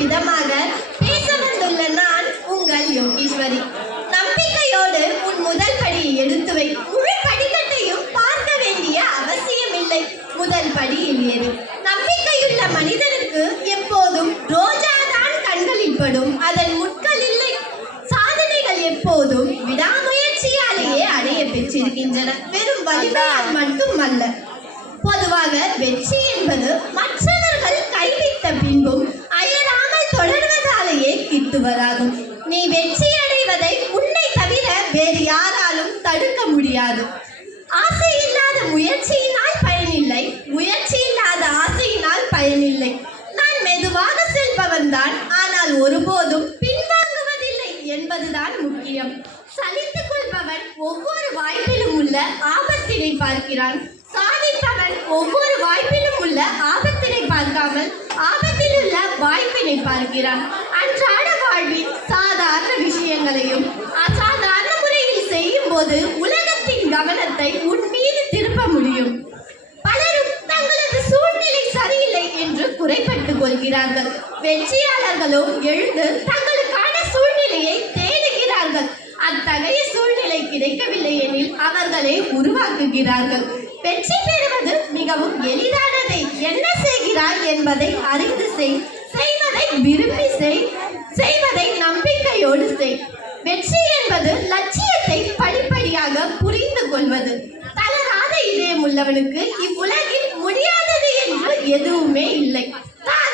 விதமாக பேச வந்துள்ள நான் உங்கள் யோகீஸ்வரி. நம்பிக்கையோடு உன் முதல் படியை எடுத்து வை. முழு படிக்கட்டையும் பார்க்க வேண்டிய அவசியமில்லை. முதல் படியில் ஏறு. நம்பிக்கையுள்ள மனிதனுக்கு எப்போதும் ரோஜாதான் கண்களில் படும், அதன் முட்கள் இல்லை. சாதனைகள் எப்போதும் விடாமுயற்சியாலேயே அடைய பெற்றிருக்கின்றன, வெறும் வலிமையால் மட்டுமல்ல. பொதுவாக வெற்றி என்பது மற்றவர்கள் கைவிட்ட பின்பும் அயராமல் தொடர்வதாலேயே கிட்டுவதாகும். நீ வெற்றி அடைவதை உன்னை தவிர வேறு யாராலும் தடுக்க முடியாது. ஆசை இல்லாத முயற்சியினால் பயனில்லை, முயற்சி இல்லாத ஆசையினால் பயனில்லை. நான் மெதுவாக செல்பவன் தான், ஆனால் ஒருபோதும் பின்வாங்குவதில்லை என்பதுதான் முக்கியம். சலித்துக் கொள்பவன் ஒவ்வொரு வாய்ப்பிலும் உள்ள ஆபத்தினை பார்க்கிறான். சாதிப்பவன் ஒவ்வொரு வாய்ப்பிலும் உள்ள ஆபத்தினை பார்க்காமல் ஆபத்தில் உள்ள வாய்ப்பினை பார்க்கிறான். அன்றாட வாழ்வில் சாதாரண விஷயங்களையும் அசாதாரண முறையில் செய்யும் போது உலகத்தின் கவனத்தை உன் மீது திருப்ப முடியும். பலரும் தங்களது சூழ்நிலை சரியில்லை என்று குறைபட்டுக் கொள்கிறார்கள். வெற்றியாளர்களும் எழுந்து தங்களுக்கான சூழ்நிலையை தேடுகிறார்கள். அத்தகைய சூழ்நிலை கிடைக்கவில்லை எனில் அவர்களை உருவாக்குகிறார்கள். வெற்றி பெறுவது மிகவும் எளிதானதை. என்ன செய்கிறாய் என்பதை அறிந்து செய். செய்வதை விரும்பி செய். செய்வதை நம்பிக்கையோடு செய். வெற்றி என்பது லட்சியத்தை படிப்படியாக புரிந்து கொள்வது. தளராத இதயம் உள்ளவனுக்கு இவ்வுலகில் முடியாதது என்று எதுவுமே இல்லை.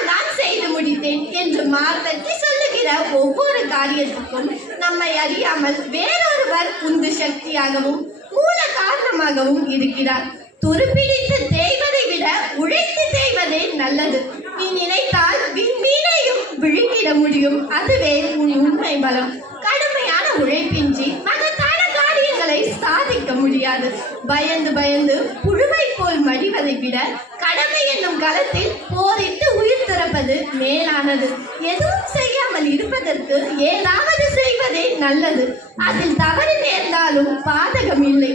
தான் செய்து முடித்தேன் என்று மார்த்தட்டி சொல்லுகிற ஒவ்வொரு காரியத்துக்கும் நம்மை அறியாமல் வேறொருவர் உந்து சக்தியாகவும் மூல காரணமாகவும் இருக்கிறார். துருப்பிடித்து தேய்வதை விட உழைத்து தேய்வதே நல்லது. நீ நினைத்தால் விண்மீனையும் விழுங்கிட முடியும். அதுவே உன் உண்மை பலம். கடுமையான உழைப்பின்றி மகத்தான காரியங்களை சாதிக்க முடியாது. பயந்து பயந்து புழுவை போல் மடிவதை விட கடமை என்னும் களத்தில் போரிட்டு உயிர் திறப்பது மேலானது. எதுவும் செய்யாமல் இருப்பதற்கு ஏதாவது செய்வதே நல்லது. அதில் தவறு நேர்ந்தாலும் பாதகம் இல்லை.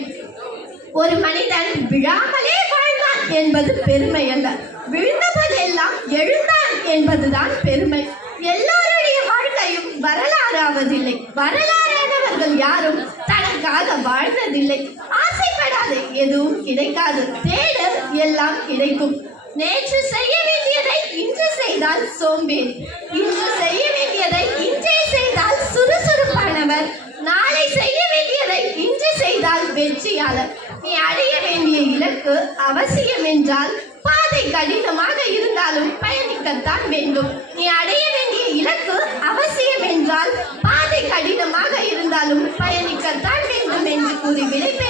ஒரு மனிதன் விழாமலே வாழ்ந்தான் என்பது பெருமை அல்ல, விழுந்த போதெல்லாம் எழுந்தான் என்பதுதான் பெருமை. எல்லோருடைய வாழ்க்கையும் வரலாறாவதில்லை. வரலாறானவர்கள் யாரும் தனக்காக வாழ்ந்ததில்லை. ஆசைப்படாதே, எதுவும் கிடைக்காது. தேடு, எல்லாம் கிடைக்கும். நேற்று செய்ய வேண்டியதை இன்று செய்தால் சோம்பேறி. இன்று செய்ய வேண்டியதை இன்றே செய்தால் சுறுசுறுப்பானவர். நாளை செய்ய வேண்டியதை இன்று செய்தால் வெற்றியாளர். நீ அடைய வேண்டிய இலக்கு அவசியம் என்றால் பாதை கடினமாக இருந்தாலும் பயணிக்கத்தான் வேண்டும். நீ அடைய வேண்டிய இலக்கு அவசியம் என்றால் பாதை கடினமாக இருந்தாலும் பயணிக்கத்தான் வேண்டும் என்று கூறி விடைபெறுகிறேன்.